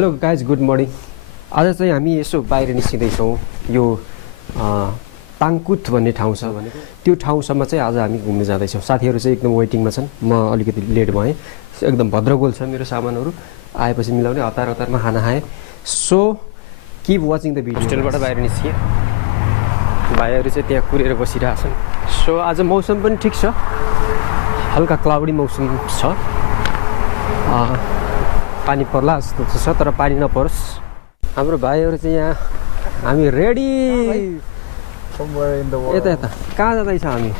Hello guys good morning. आज चाहिँ हामी यसो बाहिर निस्किँदैछौँ। यो ताङकुथ भन्ने ठाउँ छ भने त्यो ठाउँसम्म चाहिँ आज हामी घुम्न जाँदैछौँ। साथीहरू चाहिँ एकदम वेटिङमा छन्। म अलिकति लेट भएँ। एकदम भद्रगोल छ मेरो सामानहरू, आएपछि मिलाउने। हतार हतारमा खाना खाएँ। So keep watching the video. होस्टेलबाट बाहिर निस्किएँ। भाइहरू चाहिँ त्यहाँ कुरेर बसिरहेछन्। सो आज मौसम पनि ठिक छ, हल्का क्लाउडी मौसम छ। पानी पर्ला जस्तो छ, तर पानी नपरोस्। हाम्रो भाइहरू चाहिँ यहाँ हामी रेडी। यता यता कहाँ जाँदैछ हामी?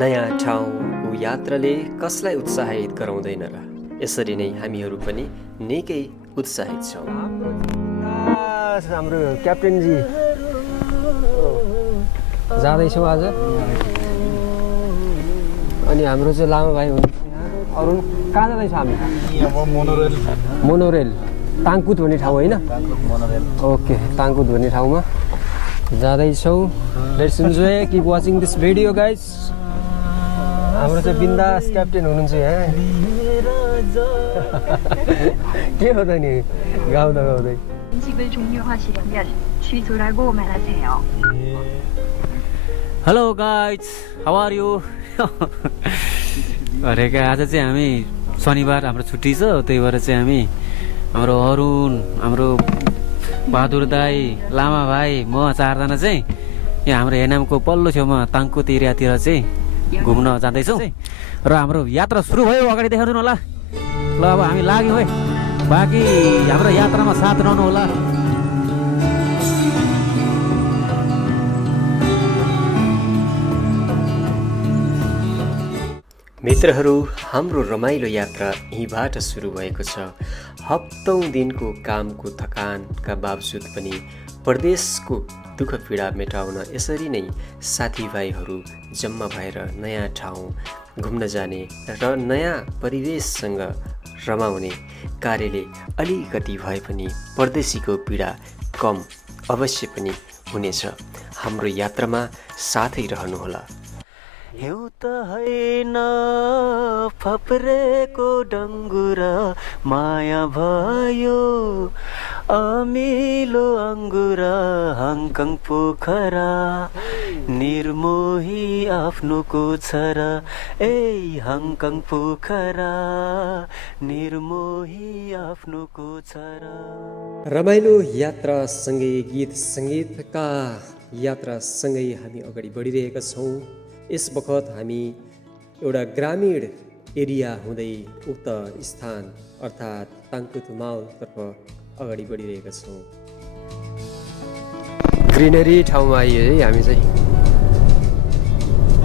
नयाँ ठाउँको यात्राले कसलाई उत्साहित गराउँदैन र? यसरी नै हामीहरू पनि निकै उत्साहित छौँ। हाम्रो क्याप्टेनजी जाँदैछौँ आज। अनि हाम्रो चाहिँ लामा भाइ हुनुहुन्छ। अरू कहाँ जाँदैछ हामी? मोनोरेल ताङकुथ भन्ने ठाउँ होइन? ओके, ताङकुथ भन्ने ठाउँमा जाँदैछौँ। Let's enjoy, keep watching this video guys. हाम्रो चाहिँ बिन्दास क्याप्टेन हुनुहुन्छ यहाँ। के हो त नि गाउँदा गाउँदै? Hello guys, how are you? अरे क्या, आज चाहिँ हामी शनिबार हाम्रो छुट्टी छ, त्यही भएर चाहिँ हामी हाम्रो अरुण, हाम्रो बहादुर दाई, लामा भाइ, म चारजना चाहिँ यहाँ हाम्रो हेनामको पल्लो छेउमा ताङकुथ एरियातिर चाहिँ घुम्न जाँदैछौँ। र हाम्रो यात्रा सुरु भयो। अगाडि देखाउँदैन होला। ल अब हामी लाग्यौँ है। बाँकी हाम्रो यात्रामा साथ रहनु होला। मित्रहरू, हाम्रो रमाइलो यात्रा यहीँबाट सुरु भएको छ। हप्तौँ दिनको कामको थकानका बावजुद पनि परदेशको दुःख पीडा मेटाउन यसरी नै साथीभाइहरू जम्मा भएर नयाँ ठाउँ घुम्न जाने र नयाँ परिवेशसँग रमाउने कार्यले अलिकति भए पनि परदेशीको पीडा कम अवश्य पनि हुनेछ। हाम्रो यात्रामा साथै रहनुहोला। एउटा होइन फप्रेको डङ्गुरा माया भयो, अमिलो अङ्गुरा हङकङ पोखरा, निर्मोही आफ्नोको छरा, ए हङकङ पोखरा, निर्मोही आफ्नोको छरा। रमाइलो यात्रासँगै गीत सङ्गीतका यात्रासँगै हामी अगाडि बढिरहेका छौँ। यस बखत हामी एउटा ग्रामीण एरिया हुँदै उक्त स्थान अर्थात् ताङकुथ माउतर्फ अगाडि बढिरहेका छौँ। ग्रिनरी ठाउँमा आइयो है हामी चाहिँ।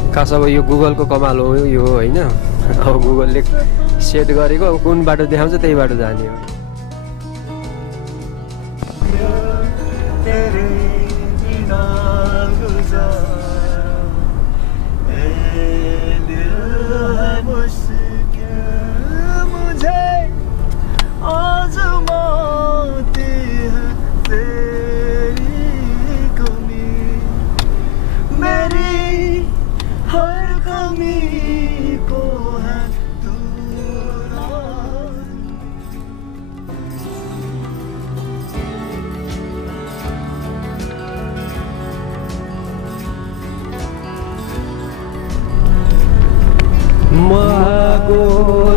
खास अब यो गुगलको कमाल हो यो होइन। अब गुगलले सेट गरेको, अब कुन बाटो देखाउँछ त्यही बाटो जाने हो। मको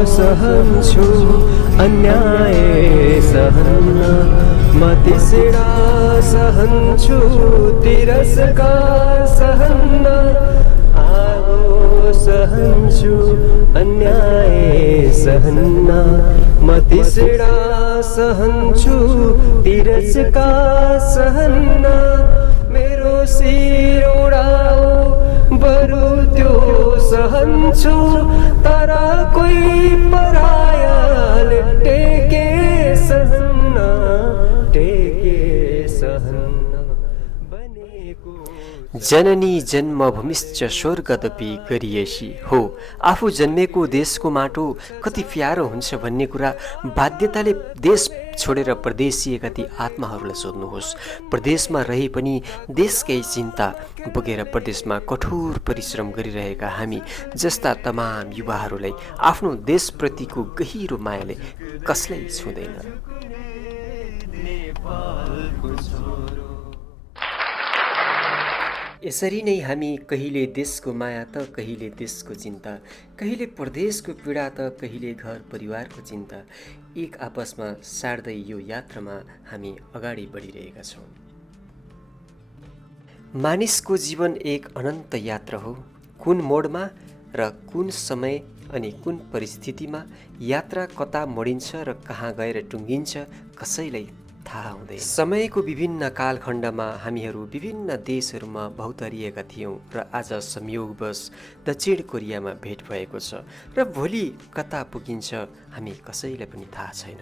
सहन्छु अन्याय सहन्न, म तिस्रा सहन्छु तिरस्कार सहन्न। आगो सहन्छु अन्याय सहन्न, म तिस्रा सहन्छु तिरस्कार सहन्न। मेरो शिर उडाऊ बरु त्यो सहन्छु, तर कोही परायाले टेके सहन्न, टेके सहन्न बनेको। जननी जन्मभूमिश्च स्वर्गदपि गरिएसी हो। आफू जन्मेको देशको माटो कति प्यारो हुन्छ भन्ने कुरा बाध्यताले देश छोडेर परदेशिएका ती आत्माहरूलाई सोध्नुहोस्। प्रदेशमा रहे पनि देशकै चिन्ता बोकेर प्रदेशमा कठोर परिश्रम गरिरहेका हामी जस्ता तमाम युवाहरूलाई आफ्नो देशप्रतिको गहिरो मायाले कसलाई छुँदैन। यसरी नै हामी कहिले देशको माया त कहिले देशको चिन्ता, कहिले परदेशको पीडा त कहिले घर परिवारको चिन्ता एक आपसमा सार्दै यो यात्रामा हामी अगाडि बढिरहेका छौँ। मानिसको जीवन एक अनन्त यात्रा हो। कुन मोडमा र कुन समय अनि कुन परिस्थितिमा यात्रा कता मोडिन्छ र कहाँ गएर टुङ्गिन्छ कसैलाई थाहा हुँदैन। समयको विभिन्न कालखण्डमा हामीहरू विभिन्न देशहरूमा भौतारिएका थियौँ र आज संयोगवश दक्षिण कोरियामा भेट भएको छ र भोलि कता पुगिन्छ हामी कसैलाई पनि थाहा छैन।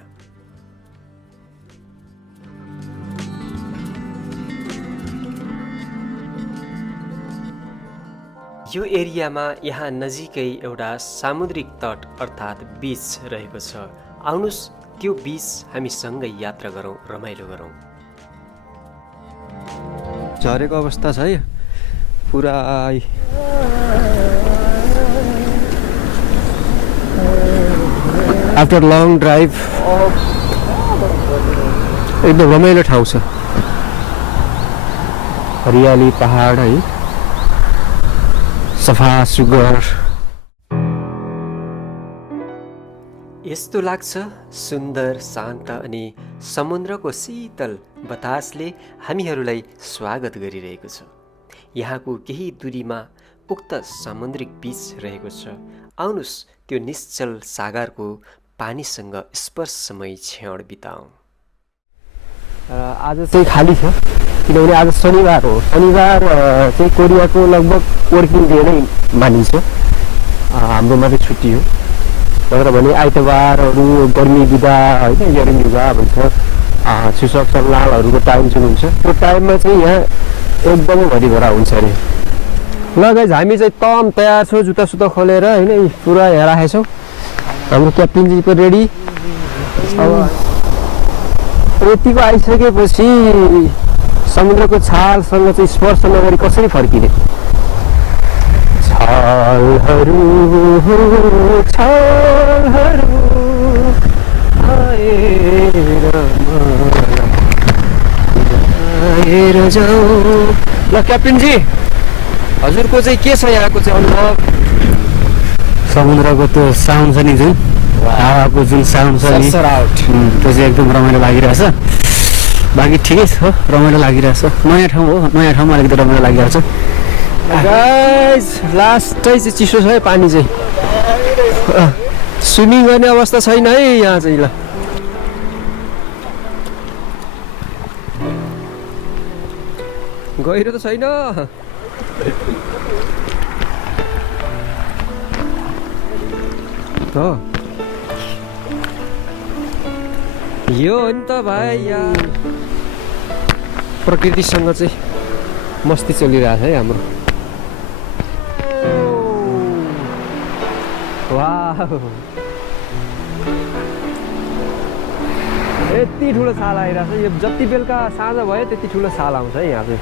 यो एरियामा यहाँ नजिकै एउटा सामुद्रिक तट अर्थात् बीच रहेको छ। आउनुस् त्यो बीच हामी सँगै यात्रा गरौँ, रमाइलो गरौँ। झरेको अवस्था छ है पुरा। आफ्टर लङ ड्राइभ एकदम रमाइलो ठाउँ छ। हरियाली पहाड है, सफा सुग्घर। यस्तो लाग्छ सुन्दर शान्त अनि समुद्रको शीतल बतासले हामीहरूलाई स्वागत गरिरहेको छ। यहाँको केही दूरीमा उक्त सामुद्रिक बीच रहेको छ। आउनुस् त्यो निश्चल सागरको पानीसँग स्पर्शमय क्षण बिताउँ। आज चाहिँ खाली छ किनभने आज शनिबार हो। शनिबार चाहिँ कोरियाको लगभग वर्किङ डे नै मानिन्छ। हाम्रोमा चाहिँ छुट्टी हो। तर भने आइतबारहरू गर्मी बिदा होइन, यरन युगा भन्छ, शिक्षक सङ्घालहरूको टाइम जुन हुन्छ त्यो टाइममा चाहिँ यहाँ एकदमै भरिभरा हुन्छ अरे। ल गाइज हामी चाहिँ तम तयार छौँ, जुत्ता सुत्ता खोलेर होइन, पुरा यहाँ राखेको छौँ। हाम्रो क्याप्टेनजी पनि रेडी। अब यतिको आइसकेपछि समुद्रको छालसँग चाहिँ स्पर्श नगरी कसरी फर्किने? छालहरू आएर जाऊ। ल क्याप्टेनजी हजुरको चाहिँ के छ यहाँको चाहिँ अनुभव? समुद्रको त्यो साउन्ड छ नि, जुन हावाको जुन साउन्ड छ नि त्यो चाहिँ एकदम रमाइलो लागिरहेछ। बाँकी ठिकै छ, रमाइलो लागिरहेछ। नयाँ ठाउँ हो, नयाँ ठाउँमा अलिकति रमाइलो लागिरहेछ। गाइस लास्टै चाहिँ चिसो छ है पानी चाहिँ। स्विमिङ गर्ने अवस्था छैन है यहाँ चाहिँ। ल गहिरो त छैन। यो हो नि त भाइ, यार प्रकृतिसँग चाहिँ मस्ती चलिरहेछ है हाम्रो। वाह यति ठुलो छाल आइरहेछ। यो जति बेलुका साँझ भयो त्यति ठुलो छाल आउँछ है यहाँ चाहिँ।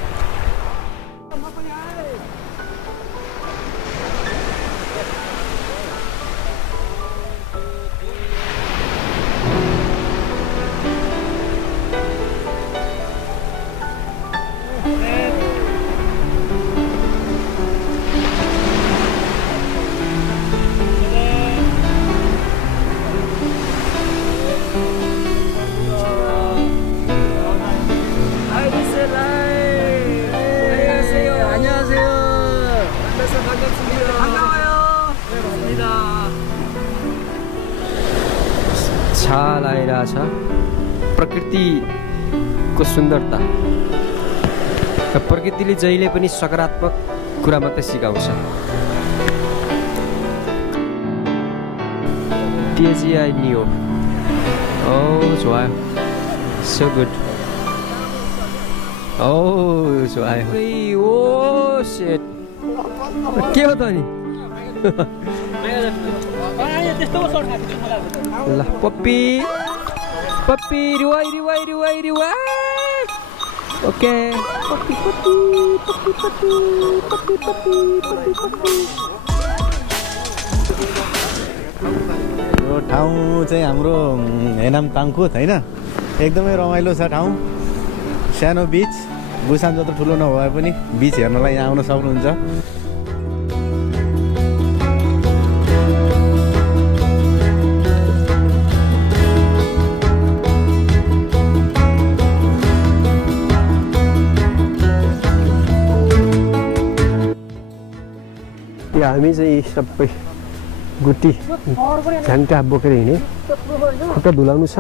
छाल आइरहेछ। प्रकृतिको सुन्दरता, प्रकृतिले जहिले पनि सकारात्मक कुरा मात्रै सिकाउँछ। TGI Neo, oh wow, so good. ओ सो आयो ओ सेट के हो त नि ल पप्पी पप्पी रिवाई रिवाई रिवाई रिवाई ओके पप्पी पप्पी पप्पी पप्पी पप्पी पप्पी पप्पी पप्पी यो ठाउँ चाहिँ हाम्रो हेनाम ताङखुत होइन एकदमै रमाइलो छ ठाउँ सानो बिच बुसान जत्रो ठुलो नभए पनि बिच हेर्नलाई यहाँ आउन सक्नुहुन्छ हामी चाहिँ सबै गुटी झ्याङ्का बोकेर हिँड्ने खुट्टा धुलाउनु छ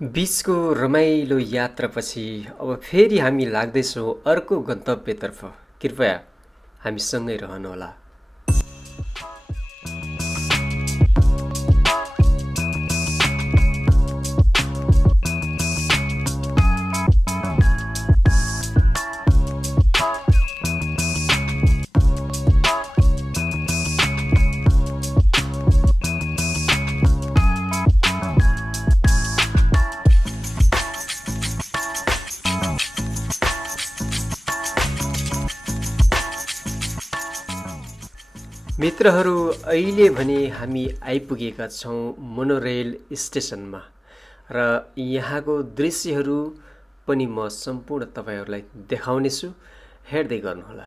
बिचको रमाइलो यात्रापछि अब फेरि हामी लाग्दैछौँ अर्को गन्तव्यतर्फ कृपया हामीसँगै रहनुहोला मित्रहरू अहिले भने हामी आइपुगेका छौँ मोनोरेल स्टेसनमा र यहाँको दृश्यहरू पनि म सम्पूर्ण तपाईहरुलाई देखाउनेछु हेर्दै गर्नुहोला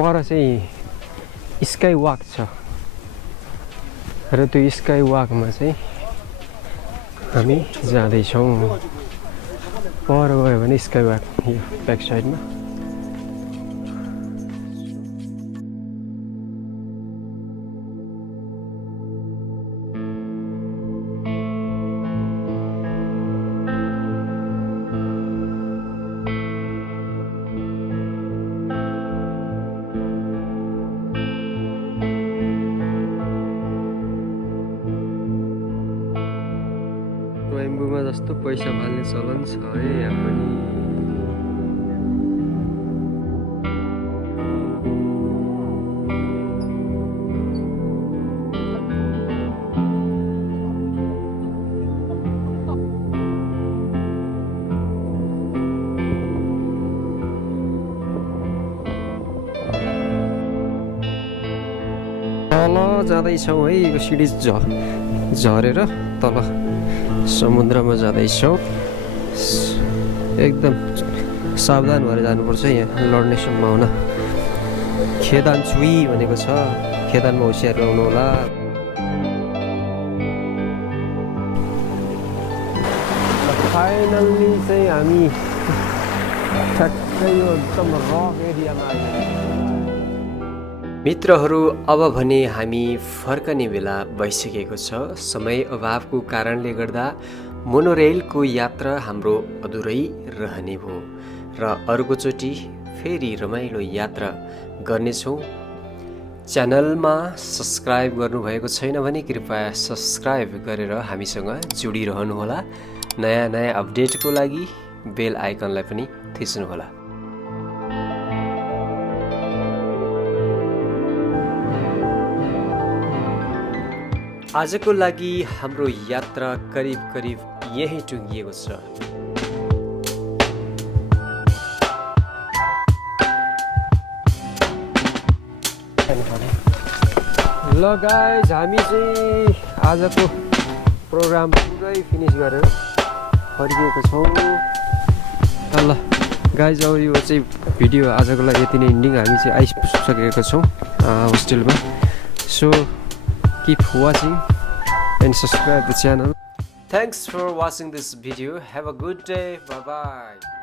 पर चाहिँ स्काई वक छ र त्यो स्काई वकमा चाहिँ हामी जाँदैछौँ पर गयो भने स्काई वक यो ब्याक साइडमा स्वयम्भूमा जस्तो पैसा फाल्ने चलन छ है यहाँ पनि तल जाँदैछौँ है यो सिडी झरेर तल समुद्रमा जाँदैछौँ एकदम सावधान भएर जानुपर्छ यहाँ लड्ने सम्भावना खेदान छुई भनेको छ खेदानमा होसियार रहनु होला फाइनल्ली चाहिँ हामी ठ्याक्कै यो एकदम रक एरियामा आइपुग्यौँ मित्रहरू अब भने हामी फर्कने बेला भइसकेको छ समय अभावको कारणले गर्दा मोनोरेलको यात्रा हाम्रो अधुरै रहने भयो र अर्कोचोटि फेरि रमाइलो यात्रा गर्नेछौँ च्यानलमा सब्स्क्राइब गर्नुभएको छैन भने कृपया सब्स्क्राइब गरेर हामीसँग जोडिरहनुहोला नयाँ नयाँ अपडेटको लागि बेल आइकनलाई पनि थिच्नुहोला आजको लागि हाम्रो यात्रा करिब करिब यही टुङ्गिएको छ। ल गाइज हामी चाहिँ आजको प्रोग्राम पुरै फिनिस गरेर फर्किएको छौँ। ल गाइज अब यो चाहिँ भिडियो आजको लागि यति नै इन्डिङ। हामी चाहिँ आइसकेका छौँ होस्टेलमा। So keep watching and subscribe the channel. Thanks for watching this video. Have a good day. Bye bye.